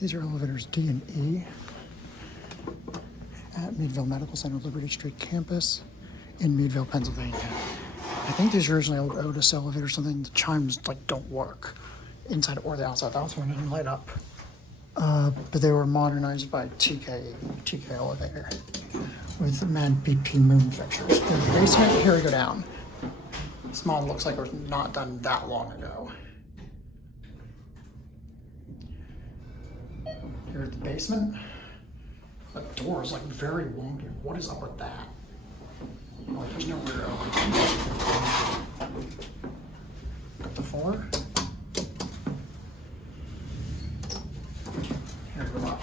These are elevators D and E at Meadville Medical Center, Liberty Street campus in Meadville, Pennsylvania. I think these are originally Otis elevators, something the chimes like don't work inside or the outside. That one didn't light up. But they were modernized by TK elevator with mad BP moon fixtures. In the basement, here we go down. This model looks like it was not done that long ago. Here at the basement, the door is like very wonky. What is up with that? Like there's no rear opening. Got the floor. Here we go up.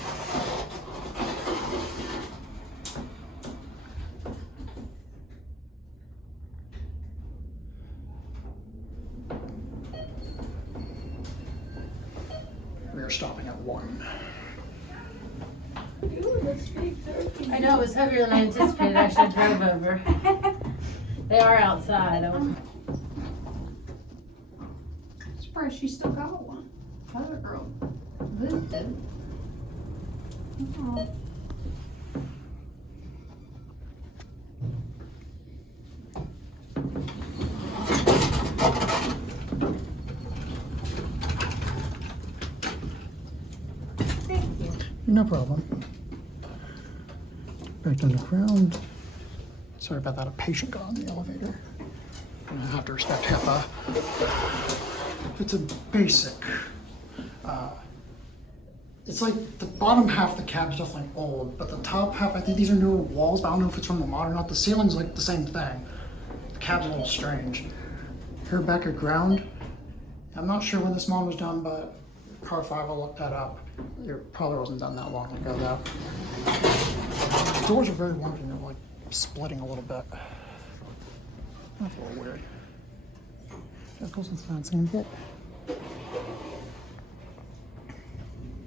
We are stopping at 1. I know it was heavier than I anticipated. I should have drove over. They are outside. Surprised she still got one. Other girl moved it. Oh. Thank you. No problem. Back underground. Sorry about that. A patient got on the elevator. I'm gonna have to respect HIPAA. It's a basic. It's like the bottom half of the cab is definitely old, but the top half, I think these are newer walls, but I don't know if it's from the modern or not. The ceiling's like the same thing. The cab's a little strange. Here back at ground. I'm not sure when this model was done, but car 5, I'll look that up. It probably wasn't done that long ago though. The doors are very wonky, they're like splitting a little bit. That's a little weird. That goes inside, it's gonna get